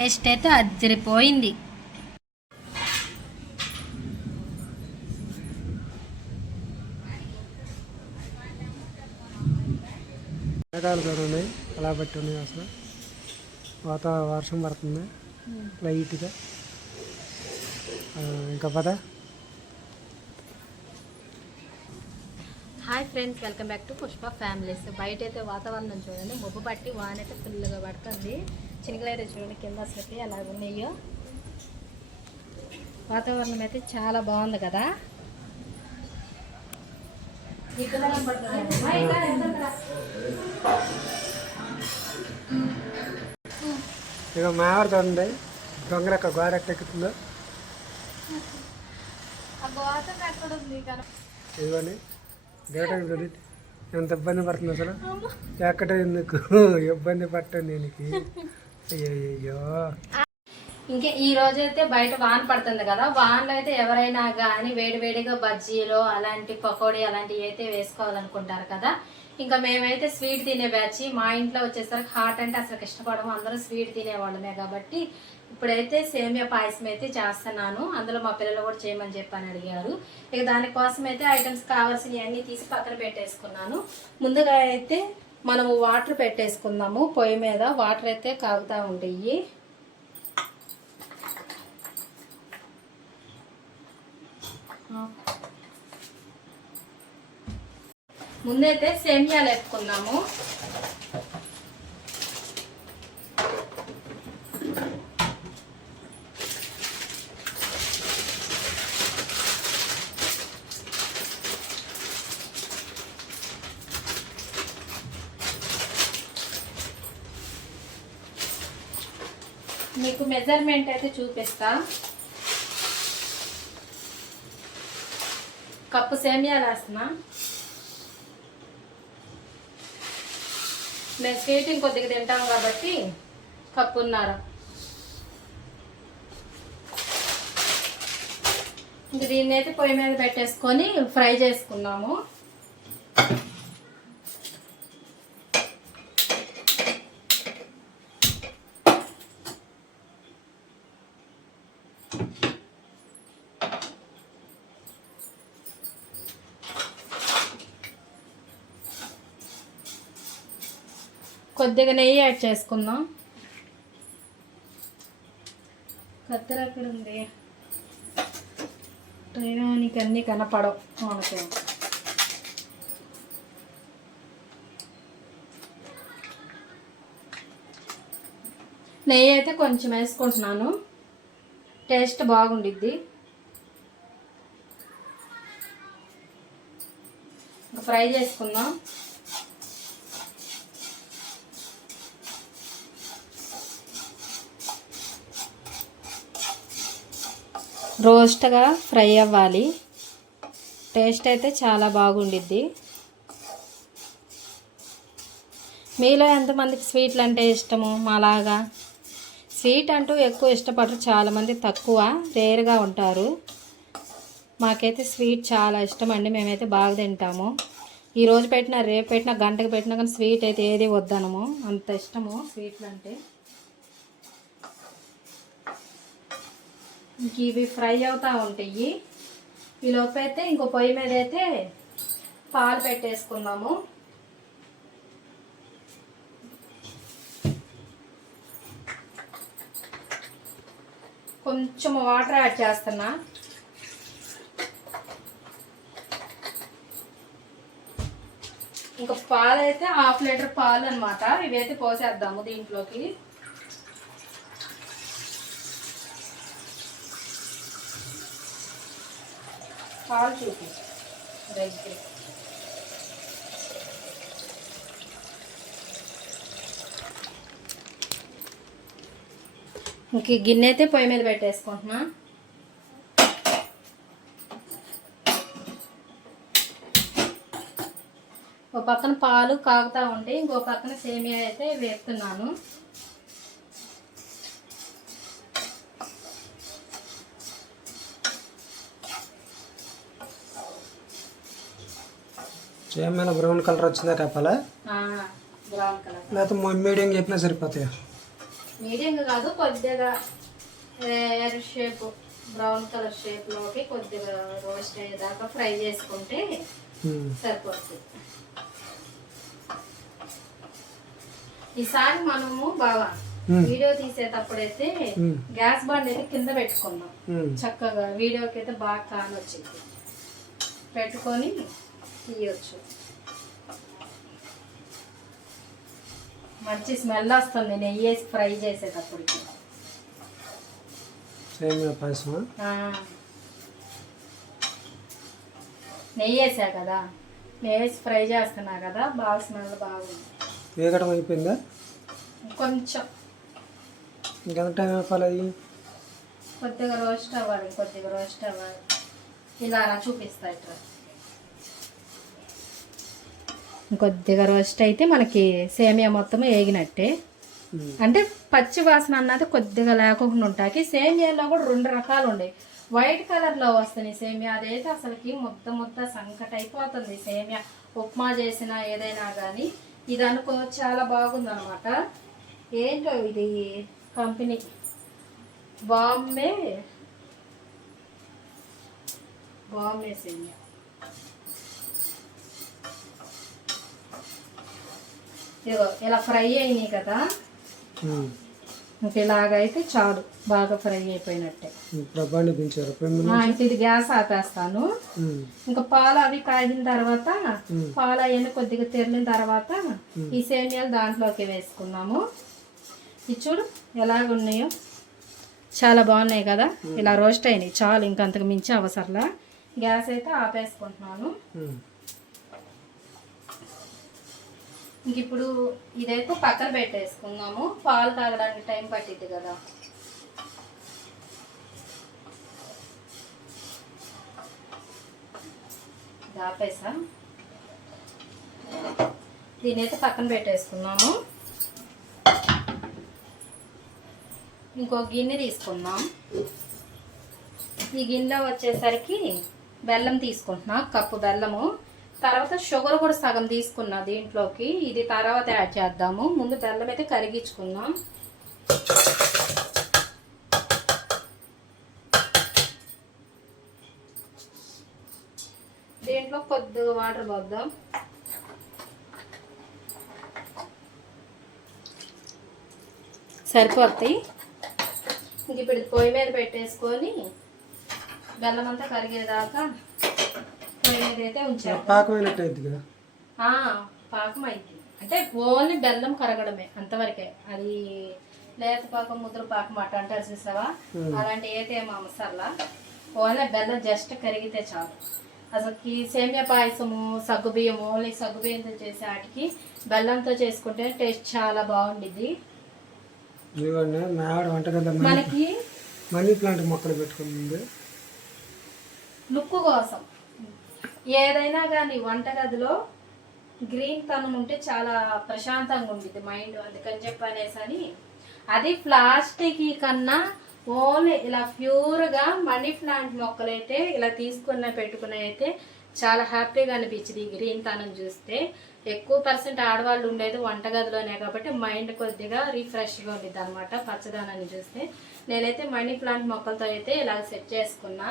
Taste అయితే అదిరిపోయింది. మేఘాలు చూడండి అలా పెట్టి ఉన్నాయి. అసలు వర్షం పడుతుంది లైట్గా. ఇంకా పద. Hi friends, welcome back to Pushpa families. బయట అయితే వాతావరణం చూడండి, మబ్బు పట్టి వాన అయితే ఫుల్గా పడుతుంది. చినుకులు అయితే చూడండి కింద అసలుకి అలా ఉన్నాయో. వాతావరణం అయితే చాలా బాగుంది కదా. ఇక మావారు చూడండి దొంగలక్క గోడ ఎక్కుతుందో. ఇదిగోండి గేటం చూడండి ఎంత ఇబ్బంది పడుతుంది అసలు. ఎక్కడ ఎందుకు ఇబ్బంది పట్టండి దీనికి. అయ్యో ఇంకా ఈ రోజైతే బయట వాన పడుతుంది కదా. వానలో అయితే ఎవరైనా కానీ వేడివేడిగా బజ్జీలు అలాంటి పకోడీ అలాంటివి అయితే వేసుకోవాలనుకుంటారు కదా. ఇంకా మేమైతే స్వీట్ తినే బ్యాచ్. మా ఇంట్లో వచ్చేసరికి హాట్ అంటే అసలు ఇష్టపడము, అందరూ స్వీట్ తినేవాళ్ళమే కాబట్టి ఇప్పుడైతే సేమియా పాయసం అయితే చేస్తున్నాను. అందులో మా పిల్లలు కూడా చేయమని చెప్పని అడిగారు. ఇక దానికోసం అయితే ఐటమ్స్ కావాల్సినవి అన్నీ తీసి పక్కన పెట్టేసుకున్నాను. ముందుగా అయితే మనము వాటర్ పెట్టేసుకుందాము. పొయ్యి మీద వాటర్ అయితే కాగుతూ ఉంటాయి. ముందైతే సేమియాలు వేసుకుందాము. మీకు మెజర్మెంట్ అయితే చూపిస్తా. కప్పు సేమియాలు వేస్తున్నా. మేము స్వీట్ ఇంకొద్దిగా తింటాం కాబట్టి కప్పున్నర. ఇంక దీన్ని అయితే పొయ్యి మీద పెట్టేసుకొని ఫ్రై చేసుకున్నాము. కొద్దిగా నెయ్యి యాడ్ చేసుకుందాం. కత్తెర అక్కడ ఉంది, టైంకి అన్నీ కనపడవు మనకు. నెయ్యి అయితే కొంచెం వేసుకుంటున్నాను, టేస్ట్ బాగుండిద్ది. ఫ్రై చేసుకుందాం. రోస్ట్గా ఫ్రై అవ్వాలి. టేస్ట్ అయితే చాలా బాగుండిద్ది. మీలో ఎంతమందికి స్వీట్లు అంటే ఇష్టము? మాలాగా స్వీట్ అంటూ ఎక్కువ ఇష్టపడరు చాలామంది, తక్కువ రేర్గా ఉంటారు. మాకైతే స్వీట్ చాలా ఇష్టం అండి. మేమైతే బాగా తింటాము. ఈరోజు పెట్టినా రేపు పెట్టినా గంటకు పెట్టినా కానీ స్వీట్ అయితే ఏది వద్దనము, అంత ఇష్టము స్వీట్లు అంటే. ఇంక ఇవి ఫ్రై అవుతూ ఉంటాయి. ఈ లోపు అయితే ఇంకో పొయ్యి మీద అయితే పాలు పెట్టేసుకుందాము. కొంచెం వాటర్ యాడ్ చేస్తున్నా. ఇంకా పాలు అయితే 1/2 లీటర్ పాలు అనమాట. ఇవైతే పోసేద్దాము దీంట్లోకి. పాలు చూపి దగ్గర. ఇంక గిన్నె అయితే పొయ్యి మీద పెట్టేసుకుంటున్నా. ఒక పక్కన పాలు కాగుతూ ఉంటే ఇంకో పక్కన సేమియా అయితే వేస్తున్నాను. ఏమైనా బ్రౌన్ కలర్ వచ్చిందా కప్పాలా? బ్రౌన్ కలర్ లేకపోతే మీడియం చెప్పినా సరిపోతాయి. మీడియంగా కాదు, కొద్దిగా ఎయిర్ షేప్, బ్రౌన్ కలర్ షేప్లోకి కొద్దిగా రోస్ట్ అయ్యేదాకా ఫ్రై చేసుకుంటే సరిపోతుంది. ఈసారి మనము బాగా వీడియో తీసేటప్పుడైతే గ్యాస్ బండ్ అయితే కింద పెట్టుకున్నాం. చక్కగా వీడియోకి అయితే బాగా కానొచ్చింది, పెట్టుకొని తీయొచ్చు. మంచి స్మెల్ వస్తుంది నెయ్యి వేసి ఫ్రై చేసేటప్పటికి. నెయ్యి వేసా కదా, నెయ్యి వేసి ఫ్రై చేస్తున్నా కదా, బాగా స్మెల్ బాగుంది. వేగడం అయిపోయిందా? కొంచెం ఇంకెంత టైం అయిపోవాలి? కొద్దిగా రోస్ట్ అవ్వాలి, కొద్దిగా రోస్ట్ అవ్వాలి. ఇలా చూపిస్తా ఇట్లా. కొద్దిగా రోస్ట్ అయితే మనకి సేమియా మొత్తం వేగినట్టే. అంటే పచ్చి వాసన అన్నది కొద్దిగా లేకుండా ఉంటాయి. సేమియాలో కూడా 2 రకాలు ఉండేవి. వైట్ కలర్లో వస్తుంది సేమియా, అదైతే అసలుకి ముద్ద సంకట అయిపోతుంది సేమియా. ఉప్మా చేసినా ఏదైనా కానీ ఇది అనుకో చాలా బాగుందన్నమాట. ఏంటో ఇది కంపెనీ బాంబే సేమియా. ఇదిగో ఇలా ఫ్రై అయినాయి కదా, ఇంక ఇలాగైతే చాలు, బాగా ఫ్రై అయిపోయినట్టే. ఇది గ్యాస్ ఆపేస్తాను. ఇంకా పాలు అవి కాగిన తర్వాత, పాలు అవన్నీ కొద్దిగా తెరిన తర్వాత ఈ సేమియాలు దాంట్లోకి వేసుకున్నాము. ఇది చూడు ఎలాగున్నాయో, చాలా బాగున్నాయి కదా. ఇలా రోస్ట్ అయినాయి చాలు, ఇంకంతకు మించి అవసరంలా. గ్యాస్ అయితే ఆపేసుకుంటున్నాను. ఇంక ఇప్పుడు ఇదైతే పక్కన పెట్టేసుకుందాము. పాలు తాగడానికి టైం పట్టిద్ది కదా. ఆపేసా, దీనైతే పక్కన పెట్టేసుకున్నాము. ఇంకో గిన్నె తీసుకుందాం. ఈ గిన్నెలో వచ్చేసరికి బెల్లం తీసుకుంటున్నా, కప్పు బెల్లము. తర్వాత షుగర్ కూడా సగం తీసుకున్నా దీంట్లోకి, ఇది తర్వాత యాడ్ చేద్దాము. ముందు బెల్లం అయితే కరిగించుకుందాం. దీంట్లో కొద్దిగా వాటర్ పోద్దాం. సరిపోతాయి. ఇంక ఇప్పుడు పొయ్యి మీద పెట్టేసుకొని బెల్లం అంతా కరిగేదాకా పొయ్యి మీద అయితే ఉంచాలి. పాకం అయింది అంటే ఓన్లీ బెల్లం కరగడమే, అంతవరకే. అది లేత పాకం, ముద్ర పాకం అట్ట అంటారు చూసావా, అలాంటి అయితే మసాలా. ఓన్లీ బెల్లం జస్ట్ కరిగితే చాలు. అసలుకి సేమియా పాయసము, సగ్గుబియ్యము, ఓన్లీ సగ్గుబియ్యంతో చేసే వాటికి బెల్లంతో చేసుకుంటే టేస్ట్ చాలా బాగుండిద్ది. మనకి మనీ ప్లాంట్ మొక్కలు పెట్టుకుంది లుక్ కోసం. ఏదైనా కానీ వంటగదిలో గ్రీన్ తనం ఉంటే చాలా ప్రశాంతంగా ఉంటుంది మైండ్, అందుకని చెప్పనేసని. అది ప్లాస్టిక్ కన్నా ఓన్లీ ఇలా ప్యూర్గా మనీ ప్లాంట్ మొక్కలు అయితే ఇలా తీసుకున్న పెట్టుకున్న అయితే చాలా హ్యాపీగా అనిపించింది. ఈ గ్రీన్ తనం చూస్తే ఎక్కువ పర్సెంట్ ఆడవాళ్ళు ఉండేది వంటగదిలోనే కాబట్టి మైండ్ కొద్దిగా రిఫ్రెష్గా ఉంటుంది అనమాట పచ్చదనాన్ని చూస్తే. నేనైతే మనీ ప్లాంట్ మొక్కలతో అయితే ఇలా సెట్ చేసుకున్నా.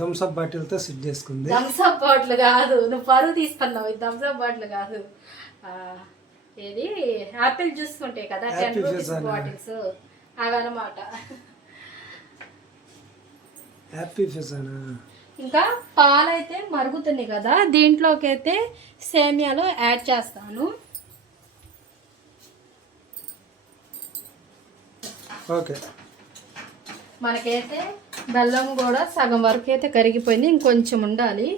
థమ్స్అప్ బాటిల్తో సెట్ చేసుకుంది. థమ్స్అప్ బాటిల్ కాదు, నువ్వు పరువు తీస్తున్నావు. ఇది థమ్స్అప్ బాటిల్ కాదు, ఏది యాపిల్ జ్యూస్ ఉంటాయి కదా 10 రూపీస్ బాటిల్స్, అవన్నమాట. ఇంకా పాలైతే మరుగుతుంది కదా, దీంట్లోకి అయితే సేమియాలు యాడ్ చేస్తాను. ఓకే, మనకైతే బెల్లం కూడా సగం వరకు అయితే కరిగిపోయింది, ఇంకొంచెం ఉండాలి.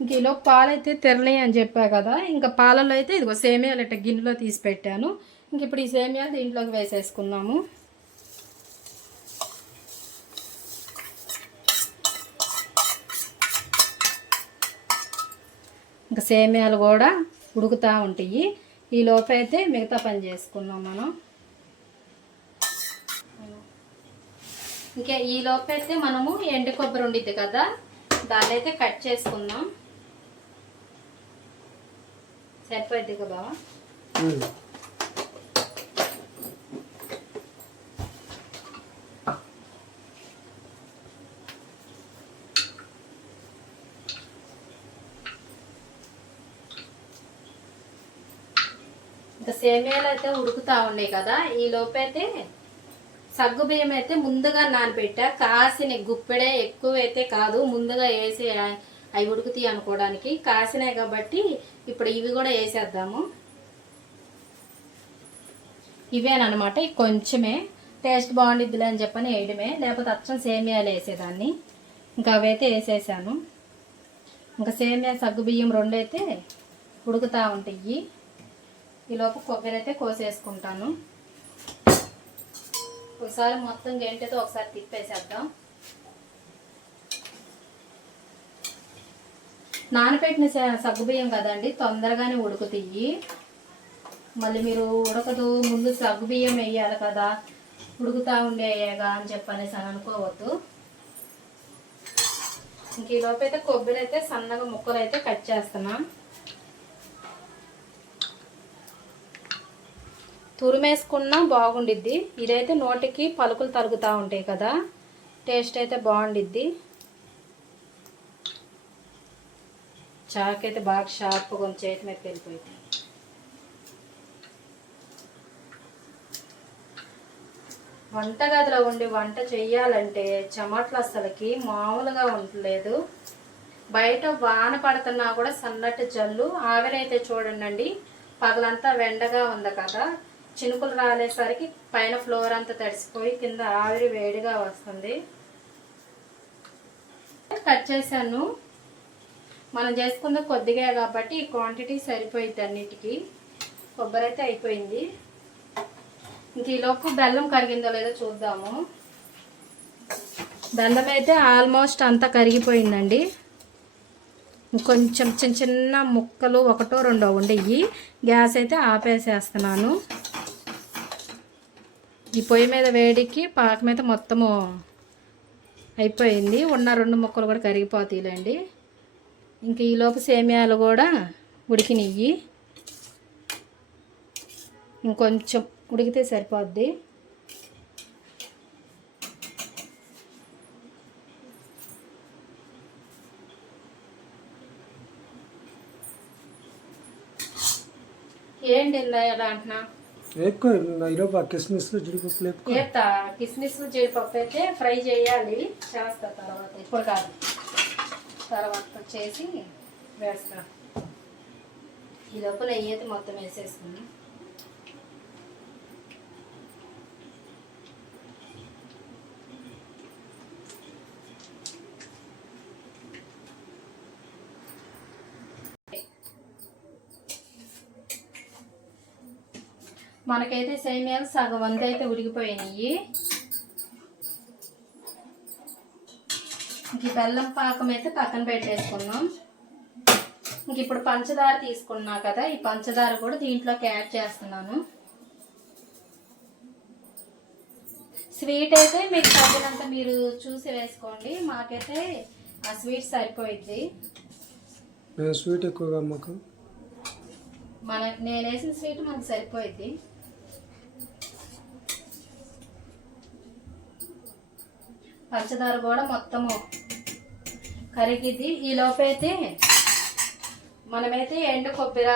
ఇంక ఈలో పాలైతే తెరలే అని చెప్పా కదా, ఇంకా పాలలో అయితే ఇదిగో సేమియాలు ఇట్లా గిన్నెలో తీసి పెట్టాను. ఇంక ఇప్పుడు ఈ సేమియాలు దీంట్లోకి వేసేసుకున్నాము. ఇంకా సేమియాలు కూడా ఉడుకుతూ ఉంటాయి. ఈ లోపైతే మిగతా పని చేసుకున్నాం మనం. ఇంకా ఈ లోపైతే మనము ఎండు కొబ్బరి ఉండిద్ది కదా, దాన్ని అయితే కట్ చేసుకుందాం. సరిపోద్ది కదా బావ. ఇంకా సేమియాలు అయితే ఉడుకుతా ఉన్నాయి కదా, ఈ లోపైతే సగ్గు బియ్యం అయితే ముందుగా నానబెట్టా. కాసిన గుప్పెడే, ఎక్కువ అయితే కాదు, ముందుగా వేసి అవి ఉడుకుతాయి అనుకోవడానికి. కాసినాయి కాబట్టి ఇప్పుడు ఇవి కూడా వేసేద్దాము. ఇవేనమాట, కొంచెమే టేస్ట్ బాగుండిద్దిలే అని చెప్పని వేయడమే, లేకపోతే అచ్చం సేమియాలు వేసేదాన్ని. ఇంకా అవైతే వేసేసాను. ఇంకా సేమియా సగ్గు బియ్యం రెండు అయితే ఉడుకుతూ ఉంటాయి. ఈలోపు కొబ్బరి అయితే కోసేసుకుంటాను. ఒకసారి మొత్తం గంటతో ఒకసారి తిప్పేసేద్దాం. నానబెట్టిన సగ్గుబియ్యం కదండి, తొందరగానే ఉడుకుతాయి. మళ్ళీ మీరు ఉడకదు, ముందు సగ్గుబియ్యం వేయాలి కదా, ఉడుకుతూ ఉండేగా అని చెప్పనేసి అని అనుకోవద్దు. ఇంక ఈలోపు అయితే కొబ్బరి అయితే సన్నగా ముక్కలు అయితే కట్ చేస్తున్నా. తురిమేసుకున్నా బాగుండిద్ది. ఇదైతే నోటికి పలుకులు తరుగుతూ ఉంటాయి కదా, టేస్ట్ అయితే బాగుండిద్ది. చాకైతే బాగా షార్ప్గా కొంచెం చేతి మీద వెళ్ళిపోయింది. వంటగదిలో ఉండి వంట చెయ్యాలంటే చెమట్లు అసలుకి మామూలుగా ఉండలేదు. బయట వాన పడుతున్నా కూడా సన్నటి జల్లు. ఆవిరైతే చూడండి, పగలంతా వెండగా ఉంది కదా, చినుకులు రాలేసరికి పైన ఫ్లోర్ అంతా తడిసిపోయి కింద ఆవిరి వేడిగా వస్తుంది. కట్ చేశాను. మనం చేసుకుంది కొద్దిగా కాబట్టి ఈ క్వాంటిటీ సరిపోయింది అన్నిటికీ. కొబ్బరి అయితే అయిపోయింది. ఇంక ఈలోపు బెల్లం కరిగిందో లేదో చూద్దాము. బెల్లం అయితే ఆల్మోస్ట్ అంతా కరిగిపోయిందండి. కొంచెం చిన్న చిన్న ముక్కలు ఒకటో రెండో ఉండేవి. గ్యాస్ అయితే ఆపేసేస్తున్నాను. ఈ పొయ్యి మీద వేడికి పాక మీద మొత్తము అయిపోయింది. ఉన్న రెండు ముక్కలు కూడా కరిగిపోతాయిలేండి. ఇంక ఈలోపు సేమియాలు కూడా ఉడికినవి. ఇంకొంచెం ఉడికితే సరిపోద్ది. ఏంటి ఎలా అంటున్నా, ఎక్కువ కిస్మిస్ జీడిపప్పులు ఎక్కువ ఏతా కిస్మిస్ జీడిపప్పు అయితే ఫ్రై చేయాలి, చేస్తా తర్వాత, ఇప్పుడు కాదు తర్వాత చేసి వేస్తా. ఈ లోపల నెయ్యి అయితే మొత్తం వేసేసుకున్నాను. మనకైతే సేమియాలు సగం వంద అయితే ఉడికిపోయినాయి. ఇంక బెల్లం పాకం అయితే పక్కన పెట్టేసుకున్నాం. ఇంక ఇప్పుడు పంచదార తీసుకున్నా కదా, ఈ పంచదార కూడా దీంట్లోకి యాడ్ చేస్తున్నాను. స్వీట్ అయితే మీకు తగినంత మీరు చూసి వేసుకోండి. మాకైతే ఆ స్వీట్ సరిపోయిద్ది. స్వీట్ ఎక్కువగా అమ్మకం, నేను వేసిన స్వీట్ మనకు సరిపోయిద్ది. పంచదార కూడా మొత్తము కరిగిద్ది. ఈ లోపైతే మనమైతే ఎండు కొబ్బరి,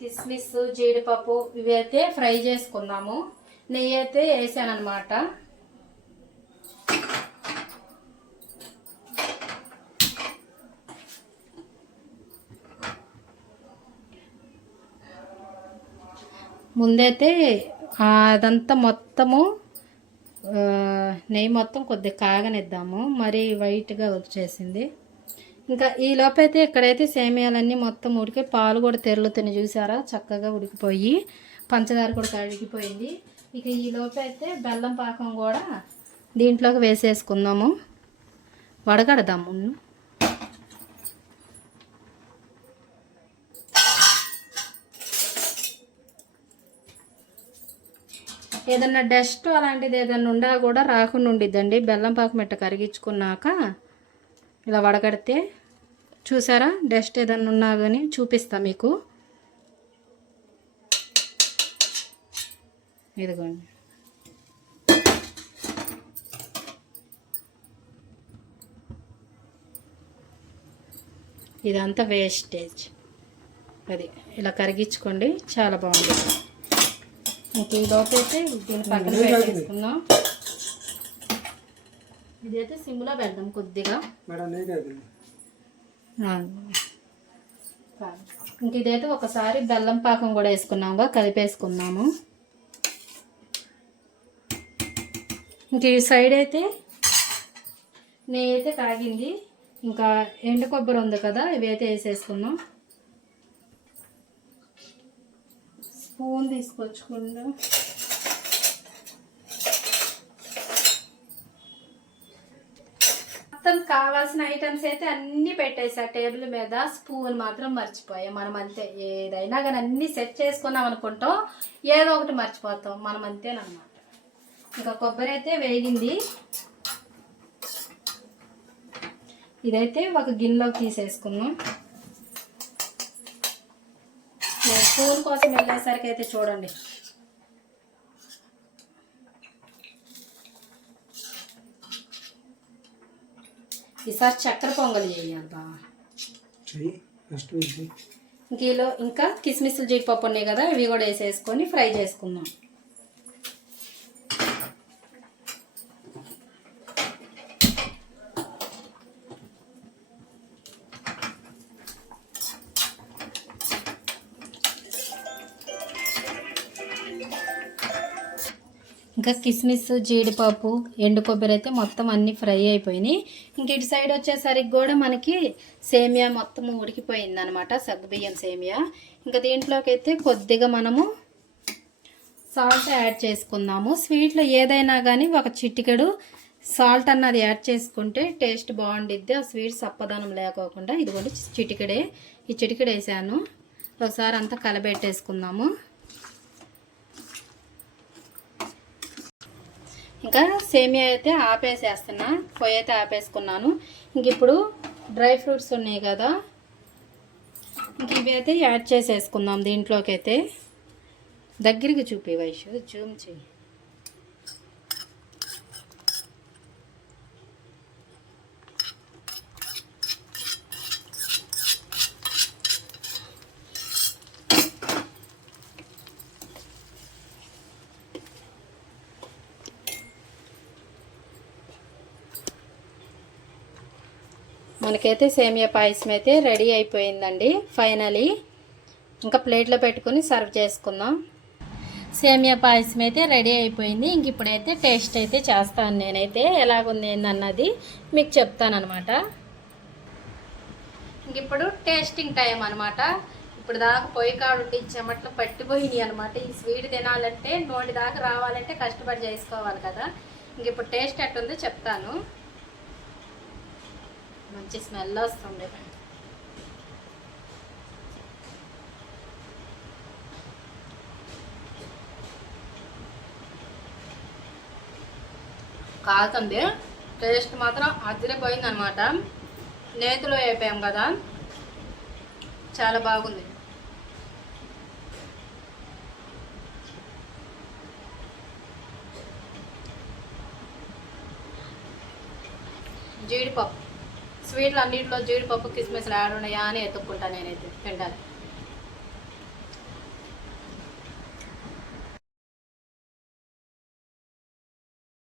కిస్మిస్, జీడిపప్పు ఇవి అయితే ఫ్రై చేసుకున్నాము. నెయ్యి అయితే వేసాను అనమాట. ముందైతే అదంతా మొత్తము నెయ్యి మొత్తం కొద్దిగా కాగనిద్దాము, మరీ వైట్గా వచ్చేసింది. ఇంకా ఈ లోపైతే ఇక్కడైతే సేమియాలన్నీ మొత్తం ఉడికి పాలు కూడా తెరులుతుని చూసారా, చక్కగా ఉడికిపోయి పంచదార కూడా కడిగిపోయింది. ఇక ఈ లోపైతే బెల్లం పాకం కూడా దీంట్లోకి వేసేసుకుందాము, వడగడదాము. ఏదన్నా డస్ట్ అలాంటిది ఏదన్నా ఉండా కూడా రాకుండా ఉండిద్దండి. బెల్లం పాకం ఇట్ట కరిగించుకున్నాక ఇలా వడగడితే, చూసారా, డస్ట్ ఏదన్నా ఉన్నా కానీ చూపిస్తా మీకు. ఇదిగోండి, ఇదంతా వేస్టేజ్. అది ఇలా కరిగించుకోండి, చాలా బాగుంటుంది. ఇంక ఈ లోపైతే దీన్ని పక్కన పెట్టేసుకుందాం. ఇదైతే సిమ్లో పెడదాం కొద్దిగా. మేడం నెయ్యి కాదు. ఇంక ఇదైతే ఒకసారి బెల్లం పాకం కూడా వేసుకున్నాముగా, కలిపేసుకున్నాము. ఇంక ఈ సైడ్ అయితే నెయ్యి అయితే కాగింది. ఇంకా ఎండు కొబ్బరి ఉంది కదా, ఇవైతే వేసేసుకుందాం. స్పూన్ తీసుకొచ్చుకుందా. మొత్తం కావాల్సిన ఐటమ్స్ అయితే అన్నీ పెట్టేసా టేబుల్ మీద. స్పూన్ మాత్రం మర్చిపోయాం. మనం అంతే, ఏదైనా కానీ అన్నీ సెట్ చేసుకున్నాం అనుకుంటాం, ఏదో ఒకటి మర్చిపోతాం మనం, అంతేనమాట. ఇంకా కొబ్బరి అయితే వేగింది. ఇదైతే ఒక గిన్నెలోకి తీసేసుకున్నాం. స్పూన్ కోసం వెళ్ళేసరికి అయితే చూడండి, ఈసారి చక్కెర పొంగల్ చేయాలి బా. ఇంకీలో ఇంకా కిస్మిస్లు జీడిపప్పు ఉన్నాయి కదా, ఇవి కూడా వేసేసుకొని ఫ్రై చేసుకుందాం. ఇంకా కిస్మిస్ జీడిపప్పు ఎండు కొబ్బరి అయితే మొత్తం అన్నీ ఫ్రై అయిపోయినాయి. ఇంక ఇటు సైడ్ వచ్చేసరికి కూడా మనకి సేమియా మొత్తం ఉడికిపోయింది అనమాట, సగ్గుబియ్యం సేమియా. ఇంకా దీంట్లోకి అయితే కొద్దిగా మనము సాల్ట్ యాడ్ చేసుకుందాము. స్వీట్లో ఏదైనా కానీ ఒక చిటికెడు సాల్ట్ అన్నది యాడ్ చేసుకుంటే టేస్ట్ బాగుండిద్ది, ఆ స్వీట్ సప్పదనం లేకోకుండా. ఇది కూడా చిటికెడే, ఈ చిటికెడు వేసాను. ఒకసారి అంతా కలబెట్టేసుకుందాము. ఇంకా సేమియా అయితే ఆపేసేస్తున్నా, పొయ్యి అయితే ఆపేసుకున్నాను. ఇంక ఇప్పుడు డ్రై ఫ్రూట్స్ ఉన్నాయి కదా, ఇంక ఇవి అయితే యాడ్ చేసేసుకుందాం దీంట్లోకి అయితే. దగ్గరికి చూపి వైషు, జూమ్ చేయి. మనకైతే సేమియా పాయసం అయితే రెడీ అయిపోయిందండి ఫైనలీ. ఇంకా ప్లేట్లో పెట్టుకుని సర్వ్ చేసుకుందాం. సేమియా పాయసం అయితే రెడీ అయిపోయింది. ఇంక ఇప్పుడైతే టేస్ట్ అయితే చేస్తాను నేనైతే, ఎలాగుంది ఏందన్నది మీకు చెప్తానమాట. ఇంక ఇప్పుడు టేస్టింగ్ టైం అనమాట. ఇప్పుడు దాకా పొయ్యి కాడుండి చెమట్లు పట్టిపోయినాయి అనమాట. ఈ స్వీట్ తినాలంటే నోటి దాకా రావాలంటే కష్టపడి చేసుకోవాలి కదా. ఇంక ఇప్పుడు టేస్ట్ ఎట్టుందో చెప్తాను. మంచి స్మెల్ వస్తుంది. కాలుతుంది, టేస్ట్ మాత్రం అదిరిపోయింది అనమాట. నేతిలో వేపాం కదా, చాలా బాగుంది. జీడిపప్పు స్వీట్లు అన్నింటిలో జీడిపప్పు కిస్మిస్లు యాడ్ ఉన్నాయా అని ఎత్తుక్కుంటా నేనైతే తింటాను.